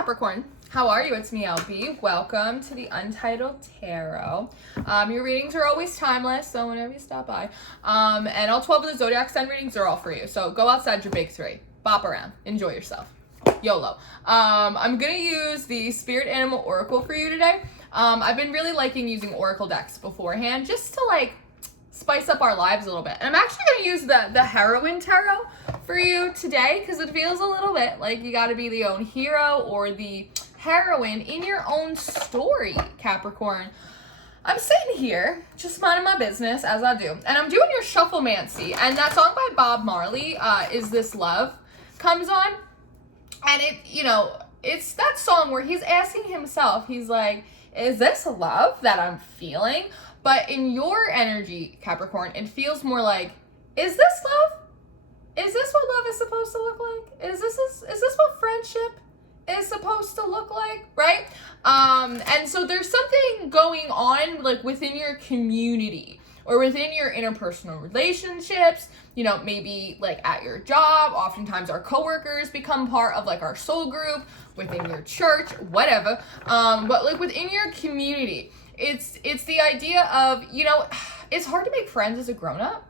Capricorn. How are you? It's me, LB. Welcome to the Untitled Tarot. Your readings are always timeless, so whenever you stop by. And all 12 of the zodiac sign readings are all for you. So go outside your big three. Bop around. Enjoy yourself. YOLO. I'm going to use the Spirit Animal Oracle for you today. I've been really liking using Oracle decks beforehand just to spice up our lives a little bit. And I'm actually going to use the Heroine Tarot for you today because it feels a little bit like you got to be the own hero or the heroine in your own story, Capricorn. I'm sitting here just minding my business as I do, and I'm doing your Shufflemancy, and that song by Bob Marley, Is This Love, comes on, and it's that song where he's asking himself, he's like, is this love that I'm feeling? But in your energy, Capricorn, it feels more like, is this love? Is this what love is supposed to look like? Is this what friendship is supposed to look like, right? And so there's something going on within your community or within your interpersonal relationships, maybe at your job. Oftentimes our coworkers become part of our soul group, within your church, whatever. But within your community, it's the idea of, it's hard to make friends as a grown-up.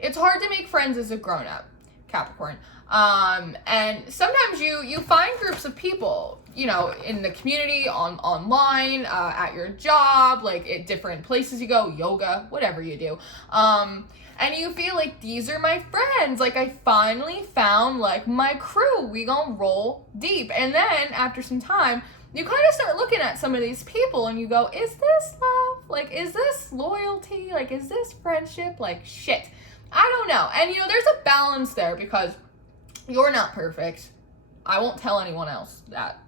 It's hard to make friends as a grown-up, Capricorn. And sometimes you find groups of people, in the community, online, at your job, at different places you go, yoga, whatever you do. And you feel like these are my friends. I finally found my crew. We gonna roll deep. And then after some time, you kind of start looking at some of these people and you go, is this love? Is this loyalty? Is this friendship? Shit. I don't know. And there's a balance there because you're not perfect. I won't tell anyone else that,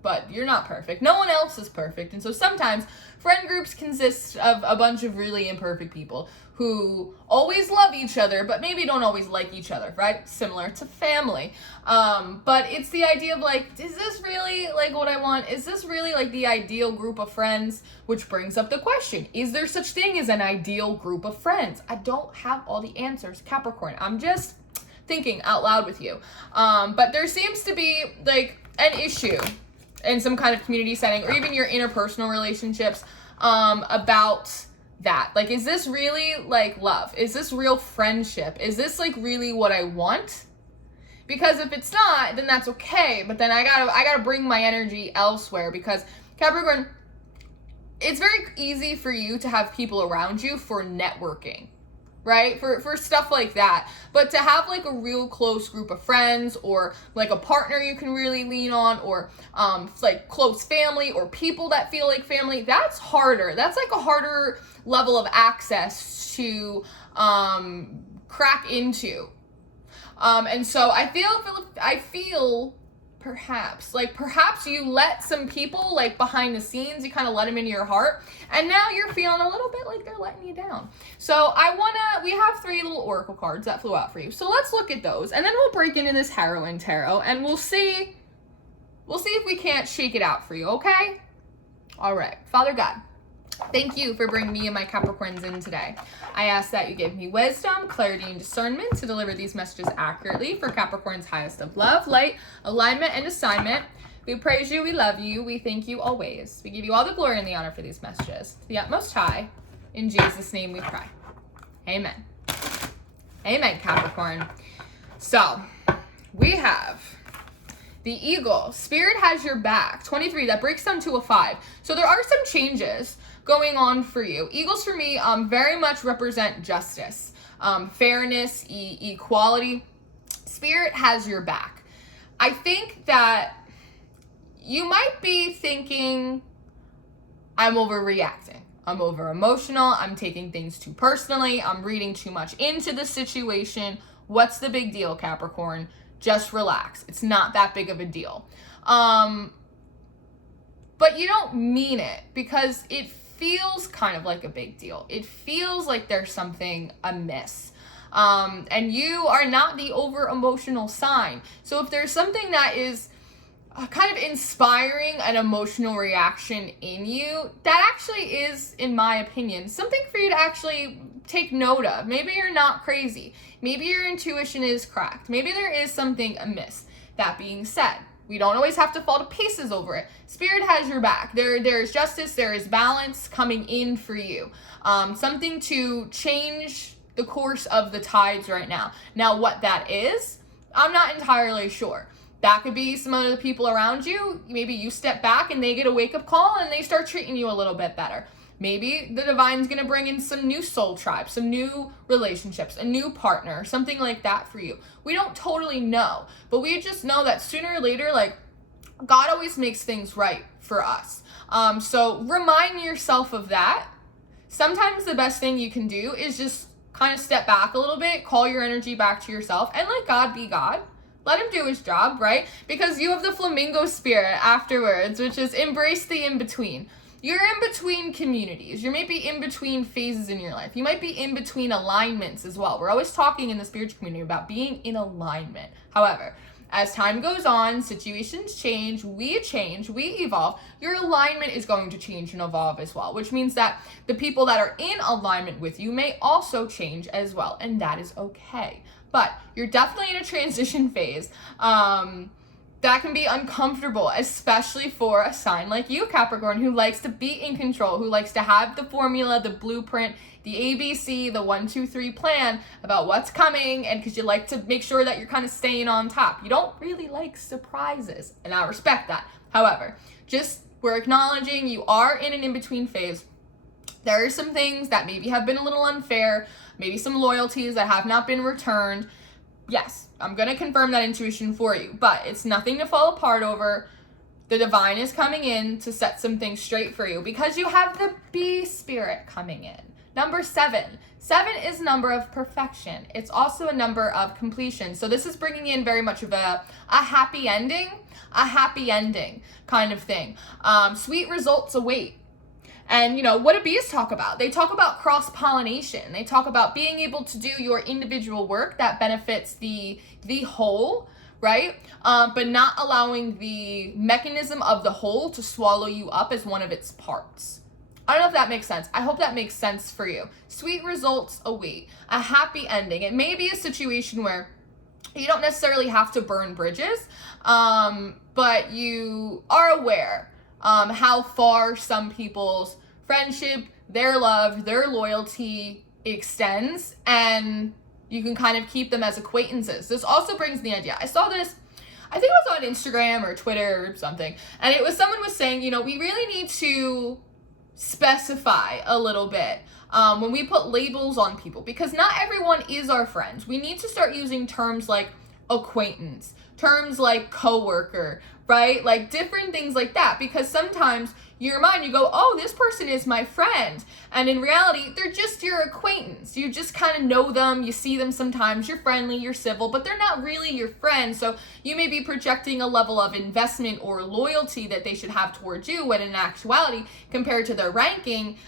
but you're not perfect. No one else is perfect. And so sometimes friend groups consist of a bunch of really imperfect people who always love each other, but maybe don't always like each other, right? Similar to family. But it's the idea of is this really what I want? Is this really the ideal group of friends? Which brings up the question, is there such thing as an ideal group of friends? I don't have all the answers, Capricorn. I'm just thinking out loud with you. But there seems to be an issue in some kind of community setting or even your interpersonal relationships about that. Is this really love? Is this real friendship? Is this really what I want? Because if it's not, then that's okay. But then I gotta bring my energy elsewhere because Capricorn, it's very easy for you to have people around you for networking, right? For stuff like that. But to have a real close group of friends or a partner you can really lean on or close family or people that feel like family, that's harder. That's a harder level of access to crack into. And so I feel perhaps you let some people behind the scenes, you kind of let them into your heart, and now you're feeling a little bit like they're letting you down. So we have 3 little oracle cards that flew out for you. So let's look at those, and then we'll break into this Heroine Tarot, and we'll see if we can't shake it out for you, okay? All right, Father God, thank you for bringing me and my Capricorns in today. I ask that you give me wisdom, clarity, and discernment to deliver these messages accurately for Capricorn's highest of love, light, alignment, and assignment. We praise you, we love you, we thank you always. We give you all the glory and the honor for these messages. To the utmost high, in Jesus' name we pray. Amen. Amen, Capricorn. So, we have the Eagle. Spirit has your back. 23, that breaks down to a 5. So there are some changes going on for you. Eagles for me very much represent justice, fairness, equality. Spirit has your back. I think that you might be thinking, I'm overreacting. I'm over emotional. I'm taking things too personally. I'm reading too much into the situation. What's the big deal, Capricorn? Just relax. It's not that big of a deal. But you don't mean it because it feels kind of like a big deal. It feels like there's something amiss. And you are not the over emotional sign. So if there's something that is kind of inspiring an emotional reaction in you, that actually is, in my opinion, something for you to actually take note of. Maybe you're not crazy. Maybe your intuition is cracked. Maybe there is something amiss. That being said, We don't always have to fall to pieces over it. Spirit has your back. There is justice, there is balance coming in for you. Something to change the course of the tides right now. Now, what that is, I'm not entirely sure. That could be some of the people around you. Maybe you step back and they get a wake-up call and they start treating you a little bit better. Maybe the divine's going to bring in some new soul tribe, some new relationships, a new partner, something like that for you. We don't totally know, but we just know that sooner or later, like, God always makes things right for us. So remind yourself of that. Sometimes the best thing you can do is just kind of step back a little bit, call your energy back to yourself, and let God be God. Let him do his job, right? Because you have the flamingo spirit afterwards, which is embrace the in-between. You're in between communities. You may be in between phases in your life. You might be in between alignments as well. We're always talking in the spiritual community about being in alignment. However, as time goes on, situations change, we evolve, your alignment is going to change and evolve as well, which means that the people that are in alignment with you may also change as well, and that is okay. But you're definitely in a transition phase. That can be uncomfortable, especially for a sign like you, Capricorn, who likes to be in control, who likes to have the formula, the blueprint, the ABC, the 1, 2, 3 plan about what's coming, and because you like to make sure that you're kind of staying on top. You don't really like surprises, and I respect that. However, we're acknowledging you are in an in-between phase. There are some things that maybe have been a little unfair, maybe some loyalties that have not been returned. Yes, I'm going to confirm that intuition for you, but it's nothing to fall apart over. The divine is coming in to set some things straight for you because you have the bee spirit coming in. Number 7. 7 is a number of perfection. It's also a number of completion. So this is bringing in very much of a happy ending kind of thing. Sweet results await. And, what do bees talk about? They talk about cross-pollination. They talk about being able to do your individual work that benefits the whole, right? But not allowing the mechanism of the whole to swallow you up as one of its parts. I don't know if that makes sense. I hope that makes sense for you. Sweet results await. A happy ending. It may be a situation where you don't necessarily have to burn bridges, but you are aware how far some people's friendship, their love, their loyalty extends, and you can kind of keep them as acquaintances. This also brings the idea. I saw this, I think it was on Instagram or Twitter or something, and it was someone was saying, we really need to specify a little bit when we put labels on people, because not everyone is our friend. We need to start using terms like acquaintance, terms like coworker, right? Like different things like that, because sometimes your mind, you go, oh, this person is my friend. And in reality, they're just your acquaintance. You just kind of know them. You see them sometimes. You're friendly, you're civil, but they're not really your friend. So you may be projecting a level of investment or loyalty that they should have towards you, when in actuality, compared to their ranking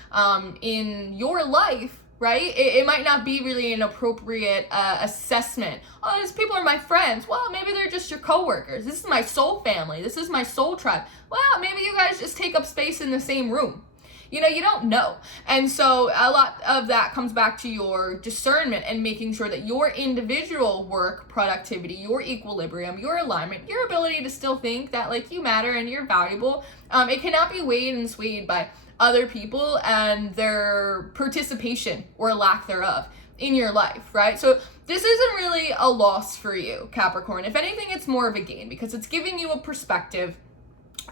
in your life, right? It might not be really an appropriate assessment. Oh, these people are my friends. Well, maybe they're just your coworkers. This is my soul family. This is my soul tribe. Well, maybe you guys just take up space in the same room. You don't know. And so a lot of that comes back to your discernment and making sure that your individual work productivity, your equilibrium, your alignment, your ability to still think that like you matter and you're valuable, it cannot be weighed and swayed by other people and their participation or lack thereof in your life, right? So this isn't really a loss for you, Capricorn. If anything, it's more of a gain, because it's giving you a perspective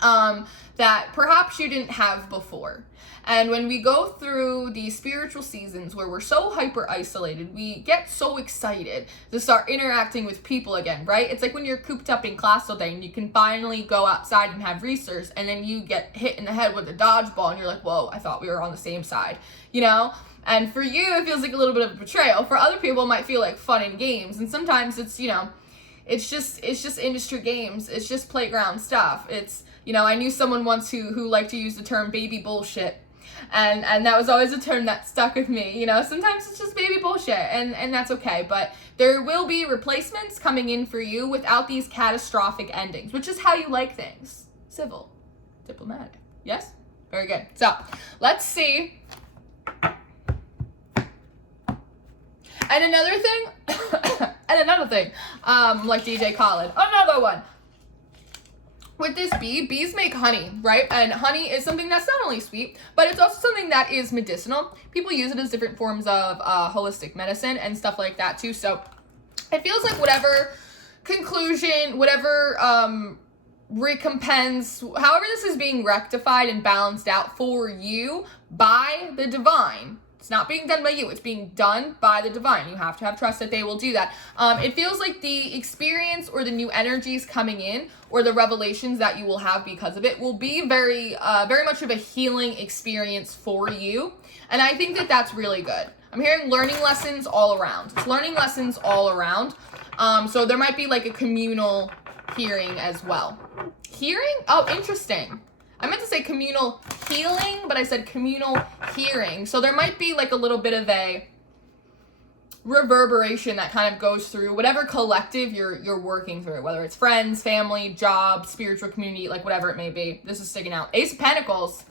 that perhaps you didn't have before. And when we go through these spiritual seasons where we're so hyper isolated, we get so excited to start interacting with people again, right? It's like when you're cooped up in class all day and you can finally go outside and have research, and then you get hit in the head with a dodgeball and you're like, whoa, I thought we were on the same side, And for you, it feels like a little bit of a betrayal. For other people, it might feel like fun and games. And sometimes it's, it's just industry games. It's just playground stuff. It's, I knew someone once who liked to use the term baby bullshit. And that was always a term that stuck with me. Sometimes it's just baby bullshit, and that's okay. But there will be replacements coming in for you without these catastrophic endings, which is how you like things. Civil, diplomatic. Yes? Very good. So, let's see. And another thing, like DJ Khaled, another one. with this bee, bees make honey, right? And honey is something that's not only sweet, but it's also something that is medicinal. People use it as different forms of holistic medicine and stuff like that too. So it feels like whatever conclusion, whatever recompense, however this is being rectified and balanced out for you by the divine. It's not being done by you. It's being done by the divine. You have to have trust that they will do that. It feels like the experience or the new energies coming in or the revelations that you will have because of it will be very much of a healing experience for you. And I think that that's really good. I'm hearing learning lessons all around. It's learning lessons all around. So there might be like a communal hearing as well. Hearing? Oh, interesting. I meant to say communal healing, but I said communal hearing. So there might be like a little bit of a reverberation that kind of goes through whatever collective you're working through, whether it's friends, family, job, spiritual community, like whatever it may be. This is sticking out. Ace of Pentacles.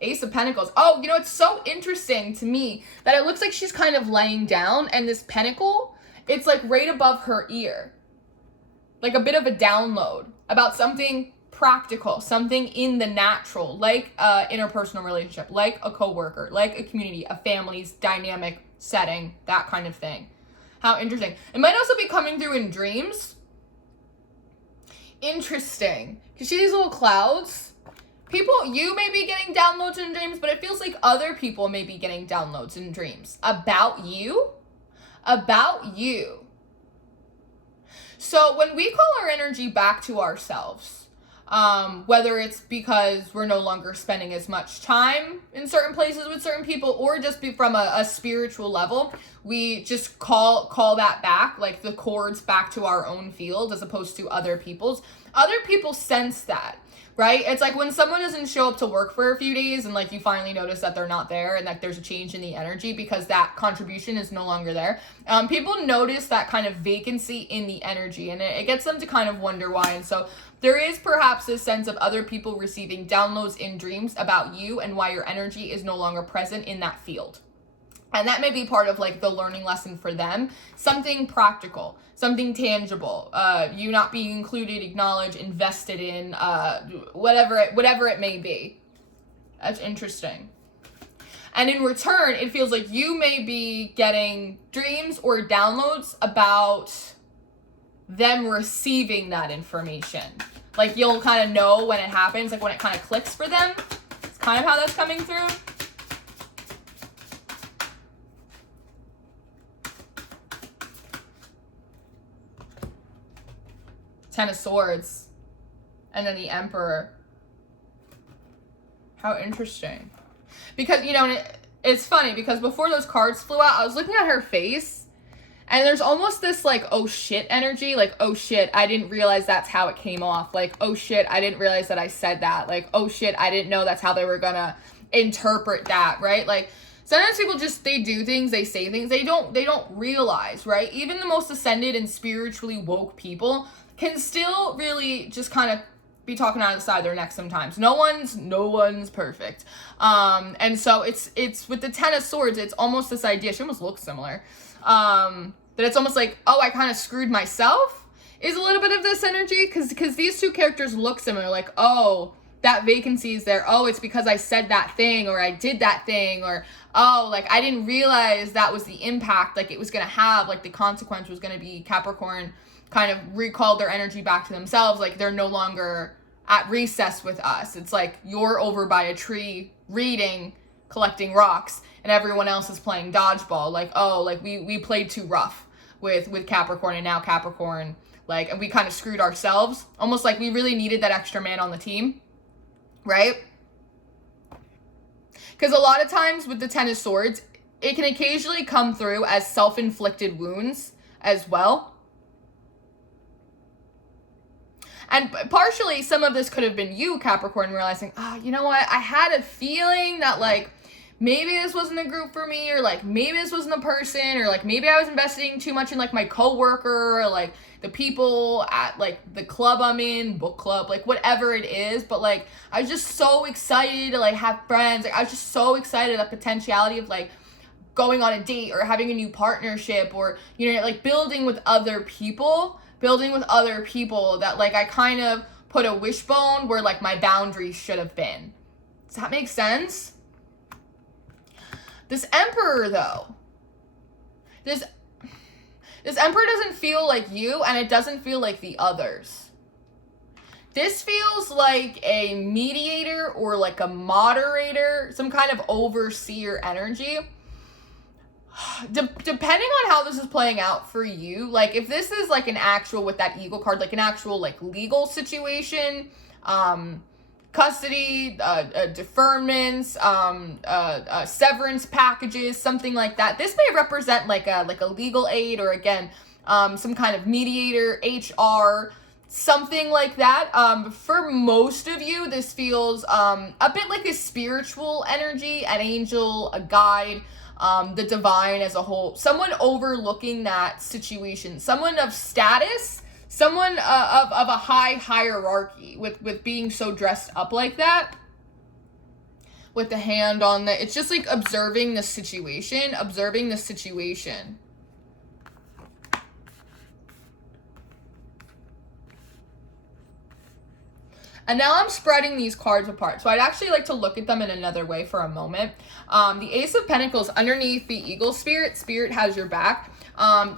Ace of Pentacles. Oh, you know, it's so interesting to me that it looks like she's kind of laying down and this pentacle, it's like right above her ear. Like a bit of a download about something practical, something in the natural, like interpersonal relationship, like a coworker, like a community, a family's dynamic setting, that kind of thing. How interesting. It might also be coming through in dreams. Interesting. Because she has little clouds. People, you may be getting downloads in dreams, but it feels like other people may be getting downloads in dreams about you. About you. So when we call our energy back to ourselves, whether it's because we're no longer spending as much time in certain places with certain people, or just be from a spiritual level, we just call that back, like the cords back to our own field as opposed to other people's. Other people sense that, right? It's like when someone doesn't show up to work for a few days and like you finally notice that they're not there and that there's a change in the energy because that contribution is no longer there. People notice that kind of vacancy in the energy and it gets them to kind of wonder why. And so there is perhaps this sense of other people receiving downloads in dreams about you and why your energy is no longer present in that field. And that may be part of like the learning lesson for them, something practical, something tangible, you not being included, acknowledged, invested in, whatever it may be. That's interesting. And in return, it feels like you may be getting dreams or downloads about them receiving that information. Like you'll kind of know when it happens, like when it kind of clicks for them. It's kind of how that's coming through. Ten of Swords. And then the Emperor. How interesting. Because, you know, it's funny because before those cards flew out, I was looking at her face and there's almost this like, oh shit energy. Like, oh shit, I didn't realize that's how it came off. Like, oh shit, I didn't realize that I said that. Like, oh shit, I didn't know that's how they were gonna interpret that, right? Like, sometimes people just, they do things, they say things, they don't realize, right? Even the most ascended and spiritually woke people can still really just kind of be talking out of the side of their neck sometimes. No one's perfect. And so it's with the Ten of Swords, it's almost this idea, she almost looks similar, that it's almost like, oh, I kind of screwed myself, is a little bit of this energy, because these two characters look similar, like, oh, that vacancy is there, oh, it's because I said that thing, or I did that thing, or, oh, like, I didn't realize that was the impact, like, it was gonna have, like, the consequence was gonna be Capricorn kind of recalled their energy back to themselves, like, they're no longer at recess with us. It's like, you're over by a tree reading, collecting rocks, and everyone else is playing dodgeball, like, oh, like, we played too rough with Capricorn, and now Capricorn, like, and we kind of screwed ourselves, almost like we really needed that extra man on the team, right? Because a lot of times with the Ten of Swords, it can occasionally come through as self-inflicted wounds as well. And partially, some of this could have been you, Capricorn, realizing, oh, you know what? I had a feeling that, like, maybe this wasn't a group for me, or, like, maybe this wasn't a person, or, like, maybe I was investing too much in, like, my coworker, or, like, the people at, like, the club I'm in, book club, like, whatever it is. But, like, I was just so excited to, like, have friends. Like, I was just so excited at the potentiality of, like, going on a date, or having a new partnership, or, you know, like, building with other people that, like, I kind of put a wishbone where like my boundaries should have been. Does that make sense? This Emperor though, this Emperor doesn't feel like you, and it doesn't feel like the others. This feels like a mediator or like a moderator, some kind of overseer energy. Depending on how this is playing out for you, like if this is like an actual, with that Eagle card, like an actual like legal situation, custody, deferments, severance packages, something like that. This may represent like a legal aid, or again, some kind of mediator, HR, something like that. For most of you, this feels a bit like a spiritual energy, an angel, a guide, the divine as a whole, someone overlooking that situation, someone of status, someone of a high hierarchy with being so dressed up like that, with the hand on the, it's just like observing the situation. And now I'm spreading these cards apart. So I'd actually like to look at them in another way for a moment. The Ace of Pentacles underneath the Eagle Spirit. Spirit has your back.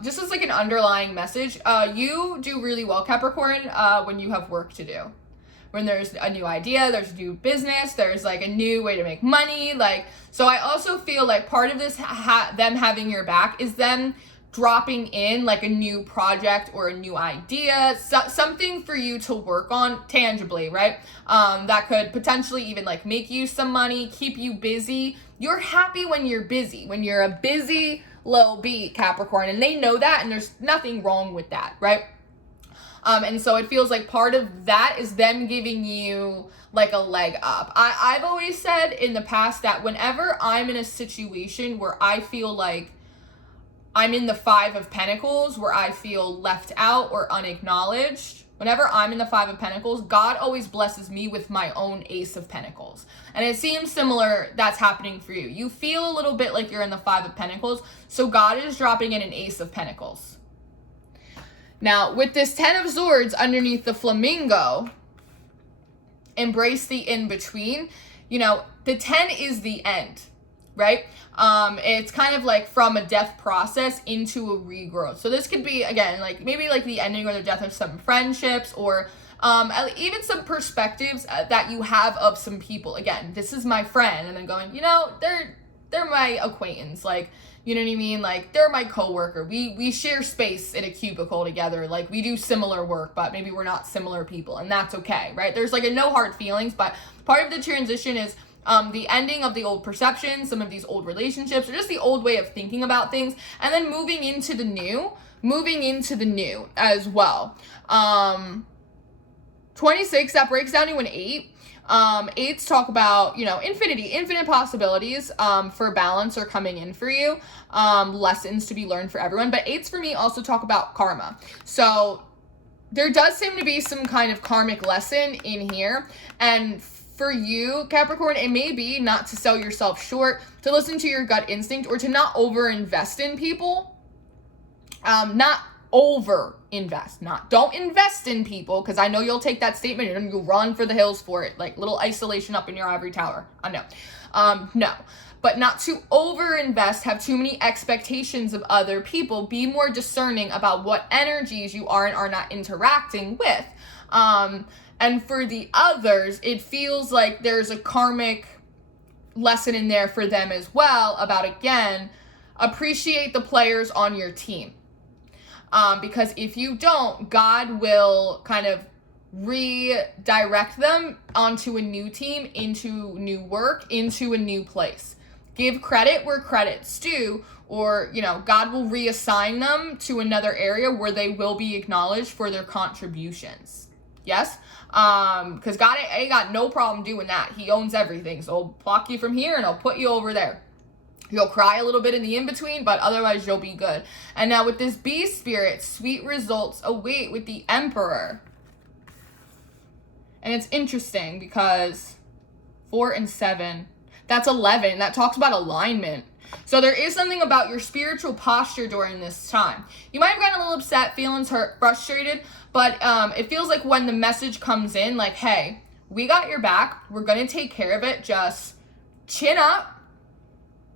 Just as like an underlying message, you do really well, Capricorn, when you have work to do. When there's a new idea, there's a new business, there's like a new way to make money. Like, so I also feel like part of this, them having your back, is them dropping in like a new project or a new idea, something for you to work on tangibly, right? That could potentially even like make you some money, keep you busy. You're happy when you're busy, when you're a busy little bee, Capricorn, and they know that, and there's nothing wrong with that, right? And so it feels like part of that is them giving you like a leg up. I've always said in the past that whenever I'm in a situation where I feel like I'm in the Five of Pentacles, where I feel left out or unacknowledged, whenever I'm in the Five of Pentacles, God always blesses me with my own Ace of Pentacles. And it seems similar that's happening for you. You feel a little bit like you're in the Five of Pentacles, so God is dropping in an Ace of Pentacles. Now, with this Ten of Swords underneath the flamingo, embrace the in-between. You know, the 10 is the end, right? It's kind of like from a death process into a regrowth. So this could be, again, like maybe like the ending or the death of some friendships, or even some perspectives that you have of some people. Again, this is my friend, and then going, you know, they're my acquaintance, like, you know what I mean? Like, they're my coworker. We share space in a cubicle together. Like, we do similar work, but maybe we're not similar people, and that's okay, right? There's like a no hard feelings, but part of the transition is the ending of the old perceptions, some of these old relationships, or just the old way of thinking about things, and then moving into the new as well. 26, that breaks down to an 8. 8s talk about, you know, infinite possibilities for balance are coming in for you, lessons to be learned for everyone. But 8s for me also talk about karma. So there does seem to be some kind of karmic lesson in here, and for you, Capricorn, it may be not to sell yourself short, to listen to your gut instinct, or to not over-invest in people. Not over-invest. Don't invest in people, because I know you'll take that statement and you'll run for the hills for it, like little isolation up in your ivory tower. I know. No. But not to over-invest, have too many expectations of other people. Be more discerning about what energies you are and are not interacting with. And for the others, it feels like there's a karmic lesson in there for them as well about, again, appreciate the players on your team. Because if you don't, God will kind of redirect them onto a new team, into new work, into a new place. Give credit where credit's due, or, you know, God will reassign them to another area where they will be acknowledged for their contributions. Yes? Because God ain't got no problem doing that. He owns everything. So he'll pluck you from here and he'll put you over there. You'll cry a little bit in the in-between, but otherwise you'll be good. And now with this bee spirit, sweet results await with the Emperor. And it's interesting because 4 and 7, that's 11. That talks about alignment. So there is something about your spiritual posture during this time. You might have gotten a little upset, feelings hurt, frustrated, but it feels like when the message comes in, like, hey, we got your back. We're going to take care of it. Just chin up,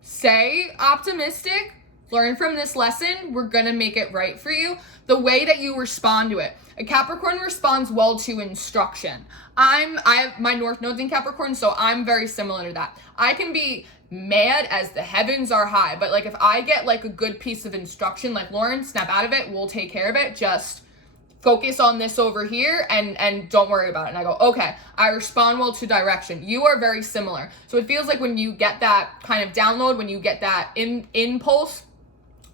stay optimistic, learn from this lesson. We're going to make it right for you. The way that you respond to it. A Capricorn responds well to instruction. I have my North Node's in Capricorn, so I'm very similar to that. I can be mad as the heavens are high, but like if I get like a good piece of instruction, like Lauren, snap out of it, we'll take care of it, just focus on this over here and don't worry about it. And I go, okay, I respond well to direction. You are very similar. So it feels like when you get that kind of download, when you get that impulse,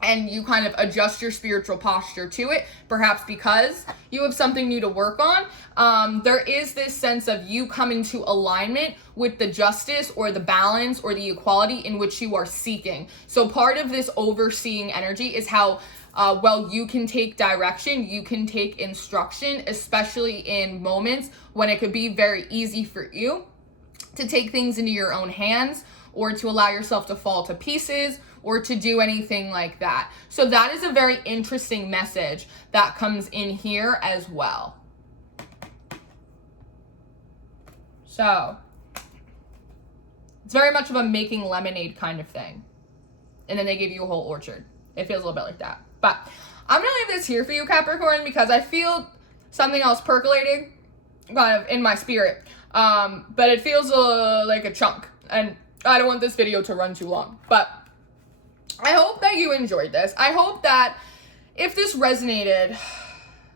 and you kind of adjust your spiritual posture to it, perhaps because you have something new to work on, there is this sense of you coming to alignment with the justice or the balance or the equality in which you are seeking. So part of this overseeing energy is how well you can take direction, you can take instruction, especially in moments when it could be very easy for you to take things into your own hands or to allow yourself to fall to pieces or to do anything like that. So that is a very interesting message that comes in here as well. So it's very much of a making lemonade kind of thing. And then they give you a whole orchard. It feels a little bit like that. But I'm going to leave this here for you, Capricorn, because I feel something else percolating kind of in my spirit. But it feels like a chunk. And I don't want this video to run too long. But I hope that you enjoyed this. I hope that if this resonated,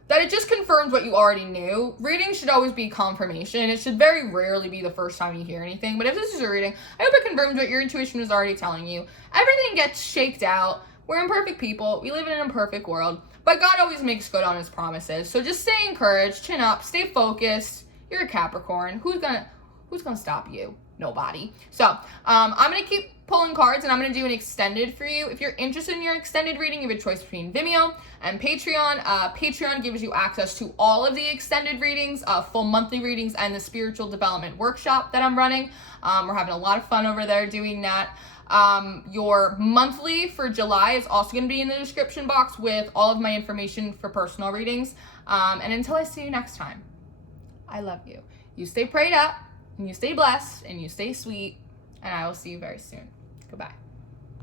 that it just confirms what you already knew. Reading should always be confirmation. It should very rarely be the first time you hear anything. But if this is a reading, I hope it confirms what your intuition was already telling you. Everything gets shaked out. We're imperfect people. We live in an imperfect world. But God always makes good on his promises. So just stay encouraged, chin up, stay focused. You're a Capricorn. Who's gonna stop you? Nobody. So I'm gonna keep pulling cards and I'm gonna do an extended for you. If you're interested in your extended reading, you have a choice between Vimeo and Patreon. Patreon gives you access to all of the extended readings, full monthly readings, and the spiritual development workshop that I'm running. We're having a lot of fun over there doing that. Your monthly for July is also going to be in the description box with all of my information for personal readings. And until I see you next time, I love you. You stay prayed up, and you stay blessed, and you stay sweet, and I will see you very soon. Goodbye.